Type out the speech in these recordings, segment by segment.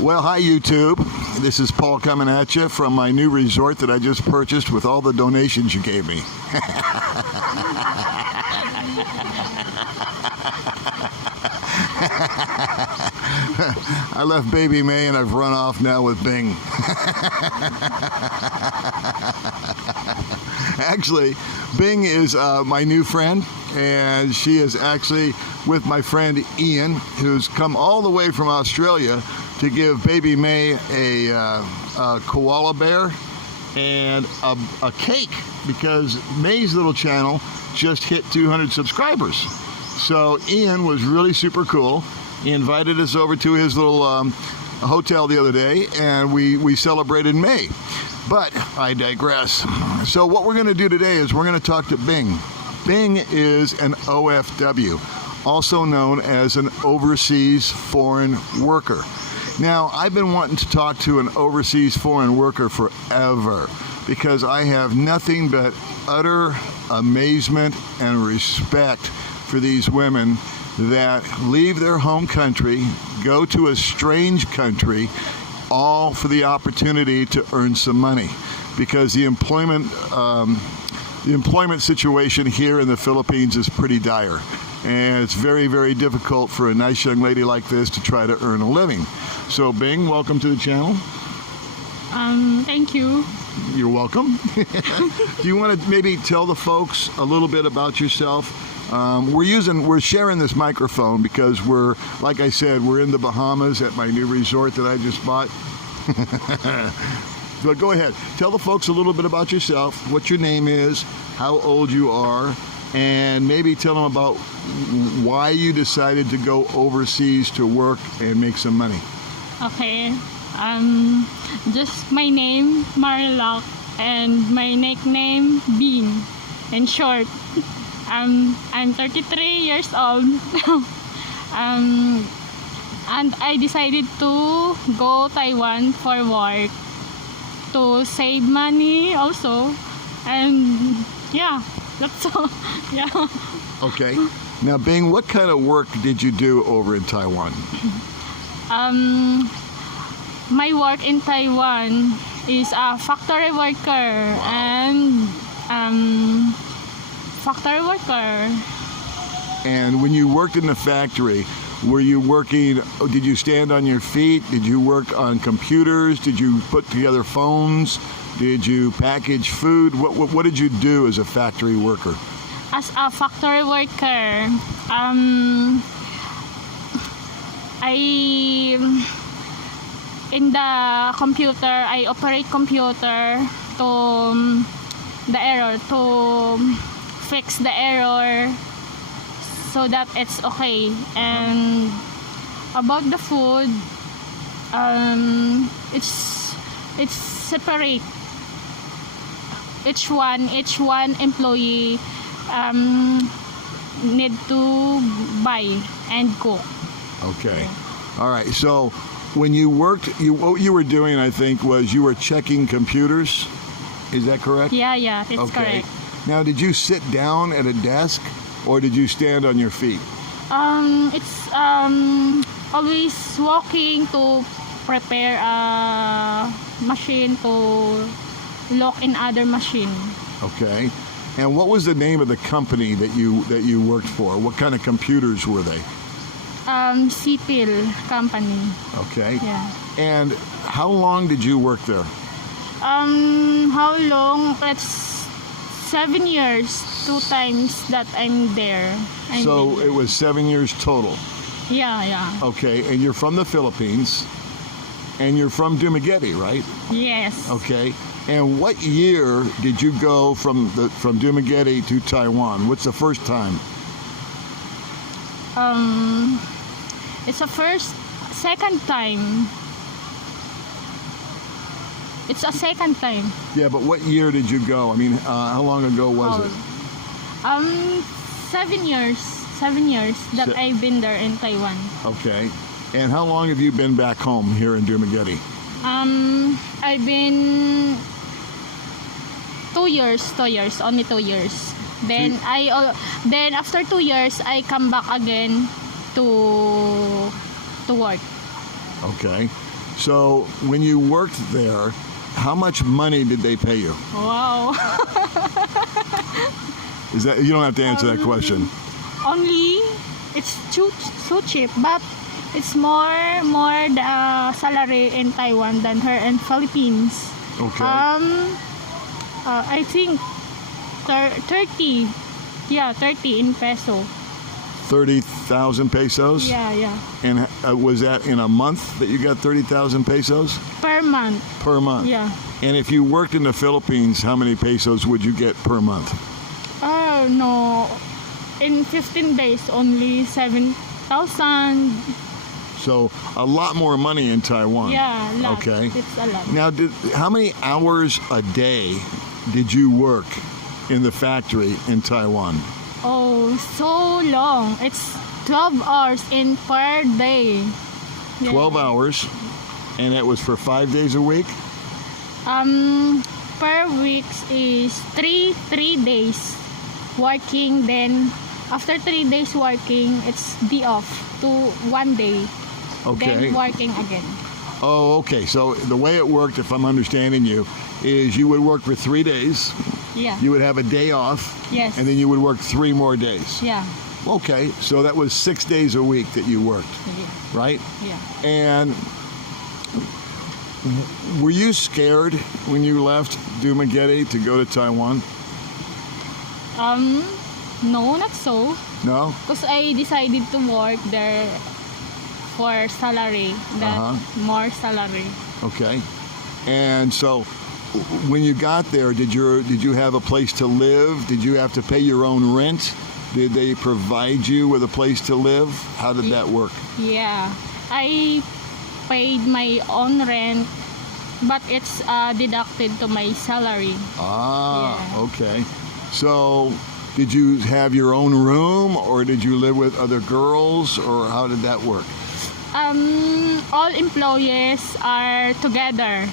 Well, hi YouTube. This is Paul coming at you from my new resort that I just purchased with all the donations you gave me. I left Baby May and I've run off now with Bing. Actually, Bing is my new friend, and she is actually with my friend Ian, who's come all the way from Australia to give Baby May a koala bear and a cake, because May's little channel just hit 200 subscribers. So Ian was really super cool. He invited us over to his little hotel the other day, and we celebrated May. But I digress. So what we're going to do today is we're going to talk to Bing. Bing is an OFW, also known as an overseas foreign worker. Now, I've been wanting to talk to an overseas foreign worker forever, because I have nothing but utter amazement and respect for these women that leave their home country, go to a strange country, all for the opportunity to earn some money, because the employment situation here in the Philippines is pretty dire, and it's very, very difficult for a nice young lady like this to try to earn a living. So Bing, welcome to the channel. Thank you. You're welcome. Do you want to maybe tell the folks a little bit about yourself? We're sharing this microphone because we're, like I said, we're in the Bahamas at my new resort that I just bought. But go ahead, tell the folks a little bit about yourself, what your name is, how old you are, and maybe tell them about why you decided to go overseas to work and make some money. Okay. Just my name, Marlock, and my nickname, Bean. In short, I'm 33 years old. And I decided to go Taiwan for work to save money also. And yeah, that's all. Yeah. Okay. Now, Bing, what kind of work did you do over in Taiwan? My work in Taiwan is a factory worker. Wow. And factory worker. And when you worked in the factory, were you working, did you stand on your feet? Did you work on computers? Did you put together phones? Did you package food? What did you do as a factory worker? As a factory worker, in the computer, I operate computer to fix the error so that it's okay. And about the food, it's separate. Each one employee need to buy and cook. Okay. All right. So when you worked, what you were doing, I think, was you were checking computers. Is that correct? Yeah, it's okay. correct. Now, did you sit down at a desk or did you stand on your feet? It's always walking to prepare a machine to look in other machine. Okay. And what was the name of the company that you worked for? What kind of computers were they? CPIL company. Okay. Yeah. And how long did you work there? How long? It's 7 years. 2 times that I'm there. So it was 7 years total. Yeah. Okay. And you're from the Philippines, and you're from Dumaguete, right? Yes. Okay. And what year did you go from Dumaguete to Taiwan? What's the first time? It's a second time. It's a second time. Yeah, but what year did you go? I mean, how long ago was it? 7 years. 7 years that I've been there in Taiwan. Okay. And how long have you been back home here in Dumaguete? I've been 2 years, only 2 years. Then then after 2 years, I come back again to work. Okay. So when you worked there, how much money did they pay you? Wow. Is that you don't have to answer that question? Only it's too cheap, but it's more the salary in Taiwan than her in Philippines. Okay. I think 30. Yeah, 30 in peso. 30,000 pesos? Yeah. And was that in a month that you got 30,000 pesos? Per month. Per month? Yeah. And if you worked in the Philippines, how many pesos would you get per month? Oh, no. In 15 days, only 7,000. So a lot more money in Taiwan. Yeah, lot. Okay. It's a lot. Now, how many hours a day did you work in the factory in Taiwan? Oh, so long. It's 12 hours in per day. Yeah. 12 hours, and that was for 5 days a week? Per week is three days working, then after 3 days working, it's day off to 1 day. Okay. Then working again. Oh, okay. So the way it worked, if I'm understanding you, is you would work for 3 days, Yeah. you would have a day off, Yes. and then you would work 3 more days. Yeah. Okay, so that was 6 days a week that you worked, Yeah. right? Yeah. And were you scared when you left Dumaguete to go to Taiwan? No, not so. No? Because I decided to work there for salary, more salary. Okay. And so when you got there, did you have a place to live? Did you have to pay your own rent? Did they provide you with a place to live? How did that work? Yeah. I paid my own rent, but it's deducted to my salary. Ah, Yeah. okay. So did you have your own room, or did you live with other girls, or how did that work? All employees are together.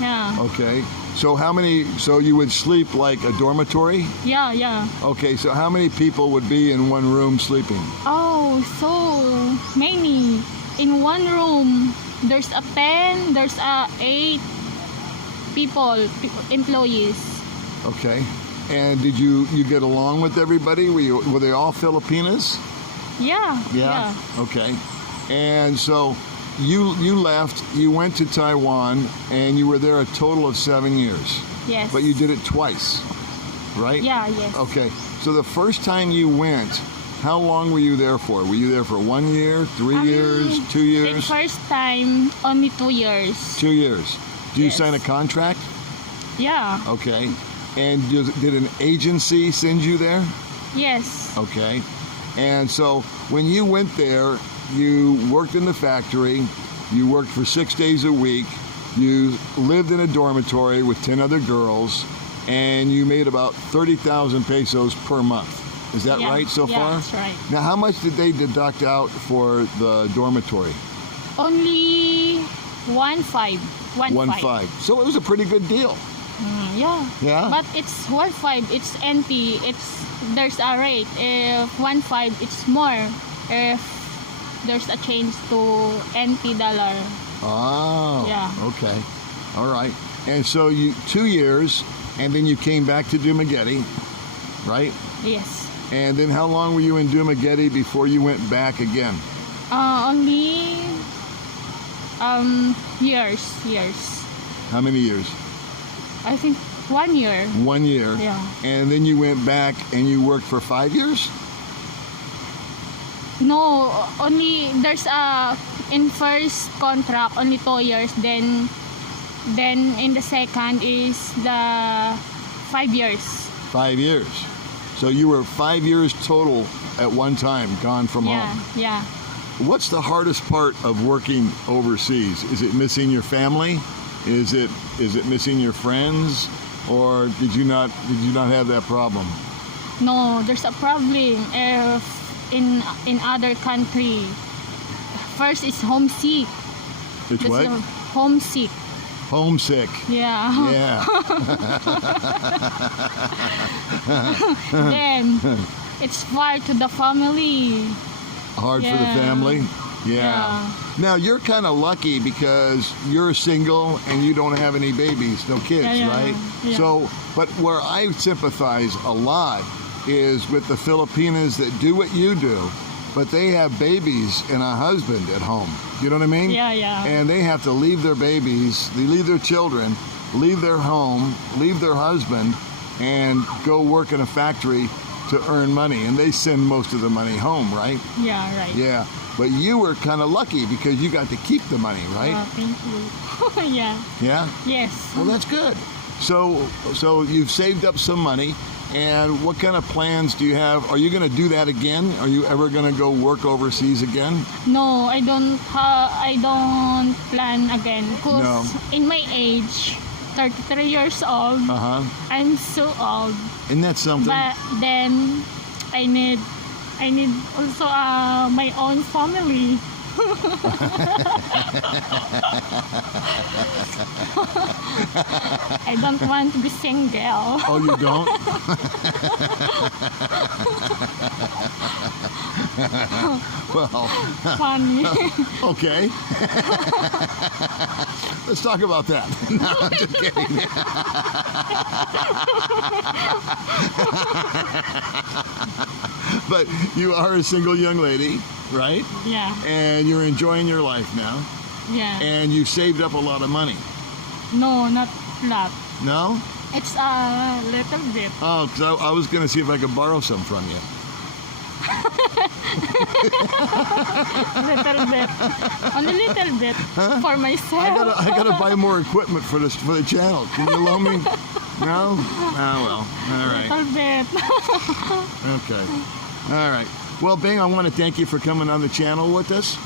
Yeah. Okay. So so you would sleep like a dormitory? Yeah. Okay, so how many people would be in one room sleeping? Oh, so many. In one room, there's a 10, there's a 8 employees. Okay. And did you get along with everybody? Were they all Filipinas? Yeah. Okay. And so you left, you went to Taiwan, and you were there a total of 7 years. Yes. But you did it twice, right? Yeah, yes. Okay. So the first time you went, how long were you there for? Were you there for 1 year, 3 years, 2 In years? first time, only 2 years. 2 years. Do you Yes. sign a contract? Yeah. Okay. And did an agency send you there? Yes. Okay. And so when you went there, you worked in the factory, you worked for 6 days a week, you lived in a dormitory with 10 other girls, and you made about 30,000 pesos per month. Is that Yeah. right so Yeah, far? that's right. Now, how much did they deduct out for the dormitory? Only 1.5. 1.5. So it was a pretty good deal. Yeah. Yeah? But it's 1.5. It's NT. There's a rate. If 1.5, it's more. If there's a change to NT dollar. Oh. Yeah. Okay. All right. And so you 2 years, and then you came back to Dumaguete, right? Yes. And then how long were you in Dumaguete before you went back again? Only years. How many years? I think 1 year. 1 year. Yeah. And then you went back and you worked for 5 years? No, only there's in first contract only 2 years. Then in the second is the 5 years. 5 years. So you were 5 years total at one time gone from home. Yeah. What's the hardest part of working overseas? Is it missing your family? Is it missing your friends? Or did you not have that problem? No, there's a problem if in other country. First is homesick. It's what? Homesick. Homesick. Yeah. Yeah. Then it's far to the family. Hard for the family. Yeah. Now you're kind of lucky because you're single and you don't have any babies, no kids, right? Yeah. So, but where I sympathize a lot is with the Filipinas that do what you do, but they have babies and a husband at home. You know what I mean? Yeah. And they have to leave their babies, they leave their children, leave their home, leave their husband, and go work in a factory to earn money. And they send most of the money home, right? Yeah, right. Yeah. But you were kind of lucky because you got to keep the money, right? Thank you. Yeah. Yeah? Yes. Well, that's good. So you've saved up some money, and what kind of plans do you have? Are you going to do that again? Are you ever going to go work overseas again? No, I don't plan again because No. in my age, 33 years old, I'm so old. Isn't that something? But then I need also my own family. I don't want to be single. Oh, you don't? Well, Funny. okay. Let's talk about that. No, I'm just kidding. But you are a single young lady, right? Yeah. And you're enjoying your life now. Yeah. And you saved up a lot of money. No, not lot. No? It's a little bit. Oh, 'cause I was going to see if I could borrow some from you. Little bit. Only little bit for myself. I gotta buy more equipment for the channel. Can you loan me? No? Oh well. All right. Little bit. Okay. All right. Well, Bing, I want to thank you for coming on the channel with us.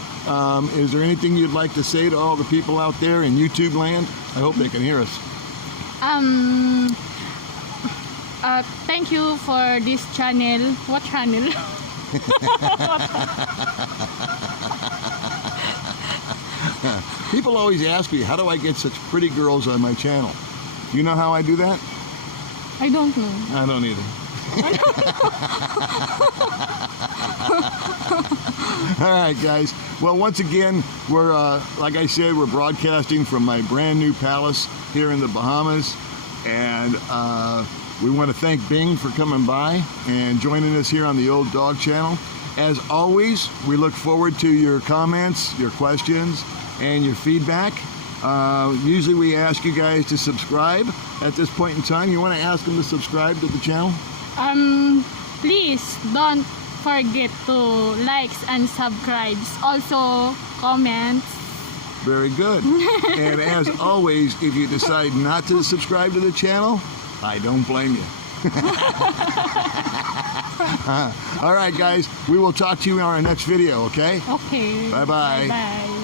Is there anything you'd like to say to all the people out there in YouTube land? I hope they can hear us. Thank you for this channel. What channel? People always ask me, how do I get such pretty girls on my channel? Do you know how I do that? I don't know. I don't either. All right, guys. Well, once again, we're, like I said, we're broadcasting from my brand new palace here in the Bahamas. And we want to thank Bing for coming by and joining us here on the Old Dog Channel. As always, we look forward to your comments, your questions, and your feedback. Usually we ask you guys to subscribe at this point in time. You want to ask them to subscribe to the channel? Please don't forget to likes and subscribes. Also, comments. Very good. And as always, if you decide not to subscribe to the channel, I don't blame you. All right, guys. We will talk to you in our next video, okay? Okay. Bye-bye. Bye-bye.